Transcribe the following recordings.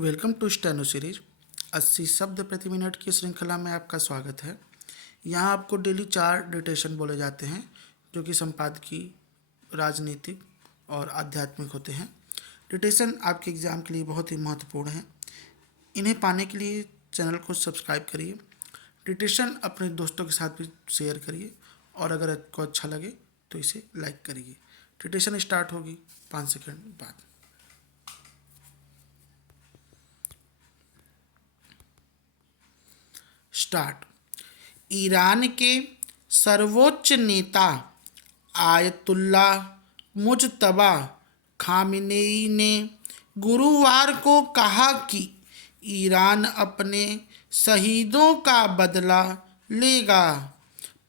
Welcome to steno series. 80 शब्द प्रति minute की श्रृंखला में आपका स्वागत है। यहाँ आपको डेली 4 डिटेशन बोले जाते हैं जो कि संपादकीय, राजनीतिक और आध्यात्मिक होते हैं। डिटेशन आपके एग्ज़ाम के लिए बहुत ही महत्वपूर्ण है। इन्हें पाने के लिए चैनल को सब्सक्राइब करिए, डिटेशन अपने दोस्तों के साथ भी शेयर करिए और अगर आपको अच्छा लगे तो इसे लाइक करिए। डिटेशन स्टार्ट होगी 5 सेकंड बाद। स्टार्ट। ईरान के सर्वोच्च नेता आयतुल्ला मुज्तबा खामेनेई ने गुरुवार को कहा कि ईरान अपने शहीदों का बदला लेगा।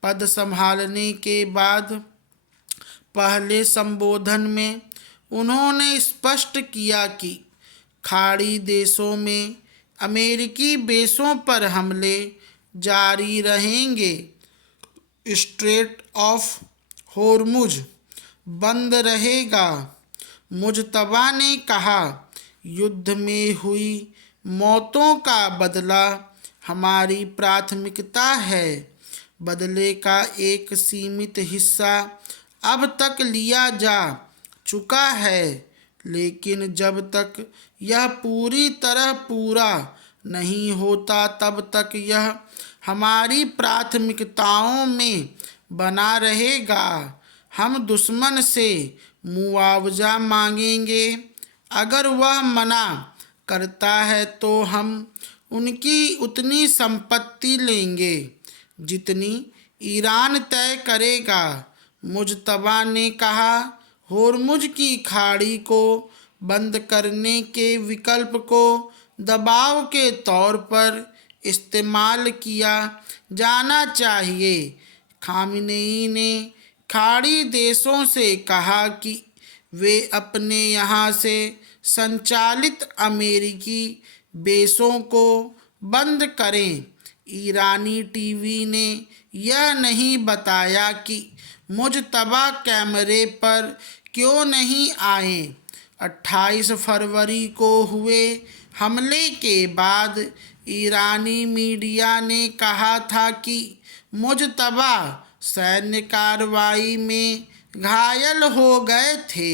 पद संभालने के बाद पहले संबोधन में उन्होंने स्पष्ट किया कि खाड़ी देशों में अमेरिकी बेसों पर हमले जारी रहेंगे, स्ट्रेट ऑफ होर्मुज बंद रहेगा। मुज्तबा ने कहा, युद्ध में हुई मौतों का बदला हमारी प्राथमिकता है। बदले का एक सीमित हिस्सा अब तक लिया जा चुका है, लेकिन जब तक यह पूरी तरह पूरा नहीं होता तब तक यह हमारी प्राथमिकताओं में बना रहेगा। हम दुश्मन से मुआवजा मांगेंगे। अगर वह मना करता है तो हम उनकी उतनी संपत्ति लेंगे जितनी ईरान तय करेगा। मुज्तबा ने कहा, होर्मुज की खाड़ी को बंद करने के विकल्प को दबाव के तौर पर इस्तेमाल किया जाना चाहिए। खामेनेई ने खाड़ी देशों से कहा कि वे अपने यहाँ से संचालित अमेरिकी बेसों को बंद करें। ईरानी टीवी ने यह नहीं बताया कि मुज्तबा कैमरे पर क्यों नहीं आए। 28 फरवरी को हुए हमले के बाद ईरानी मीडिया ने कहा था कि मुज्तबा सैन्य कार्रवाई में घायल हो गए थे।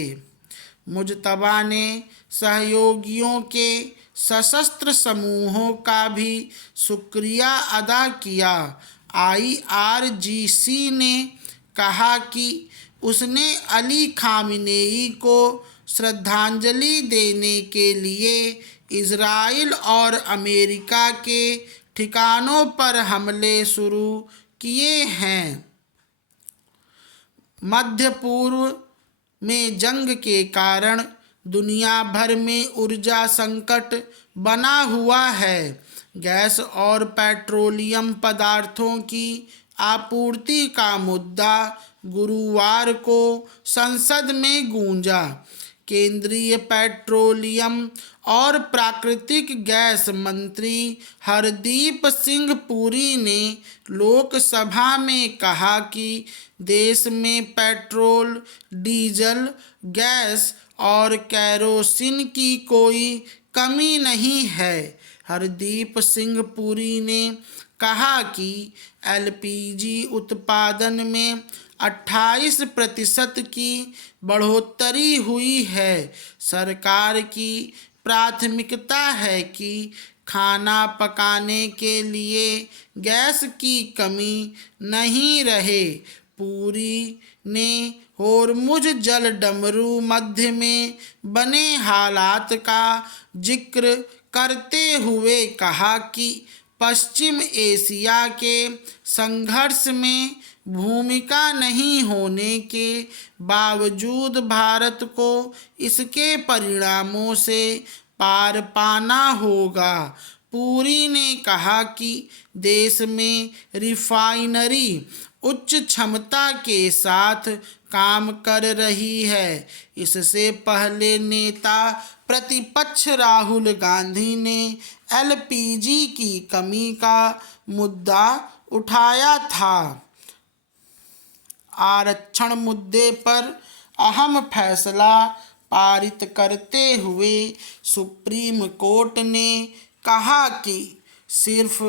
मुज्तबा ने सहयोगियों के सशस्त्र समूहों का भी शुक्रिया अदा किया। IRGC ने कहा कि उसने अली खामेनेई को श्रद्धांजलि देने के लिए इजराइल और अमेरिका के ठिकानों पर हमले शुरू किए हैं। मध्य पूर्व में जंग के कारण दुनिया भर में ऊर्जा संकट बना हुआ है। गैस और पेट्रोलियम पदार्थों की आपूर्ति का मुद्दा गुरुवार को संसद में गूंजा। केंद्रीय पेट्रोलियम और प्राकृतिक गैस मंत्री हरदीप सिंह पुरी ने लोकसभा में कहा कि देश में पेट्रोल, डीजल, गैस और केरोसिन की कोई कमी नहीं है। हरदीप सिंह पुरी ने कहा कि LPG उत्पादन में 28% की बढ़ोतरी हुई है। सरकार की प्राथमिकता है कि खाना पकाने के लिए गैस की कमी नहीं रहे। पुरी ने होर्मुज जल डमरू मध्य में बने हालात का जिक्र करते हुए कहा कि पश्चिम एशिया के संघर्ष में भूमिका नहीं होने के बावजूद भारत को इसके परिणामों से पार पाना होगा। पुरी ने कहा कि देश में रिफाइनरी उच्च क्षमता के साथ काम कर रही है। इससे पहले नेता प्रतिपक्ष राहुल गांधी ने LPG की कमी का मुद्दा उठाया था। आरक्षण मुद्दे पर अहम फैसला पारित करते हुए सुप्रीम कोर्ट ने कहा कि सिर्फ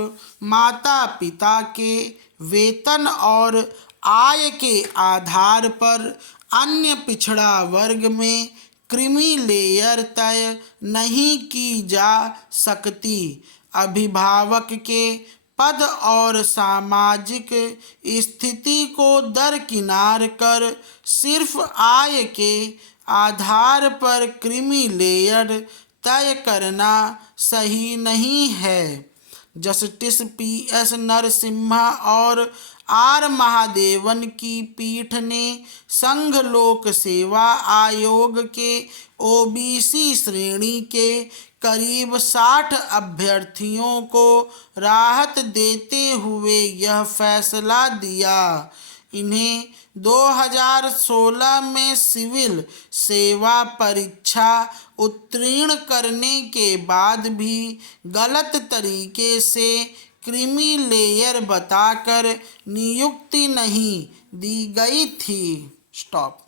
माता पिता के वेतन और आय के आधार पर अन्य पिछड़ा वर्ग में क्रीमी लेयर तय नहीं की जा सकती। अभिभावक के पद और सामाजिक स्थिति को दरकिनार कर सिर्फ आय के आधार पर क्रीमी लेयर तय करना सही नहीं है। Justice PS. नरसिम्हा और आर. महादेवन की पीठ ने संघ लोक सेवा आयोग के ओबीसी श्रेणी के करीब 60 अभ्यर्थियों को राहत देते हुए यह फैसला दिया। इन्हें 2016 में सिविल सेवा परीक्षा उत्तीर्ण करने के बाद भी गलत तरीके से क्रीमी लेयर बताकर नियुक्ति नहीं दी गई थी। स्टॉप।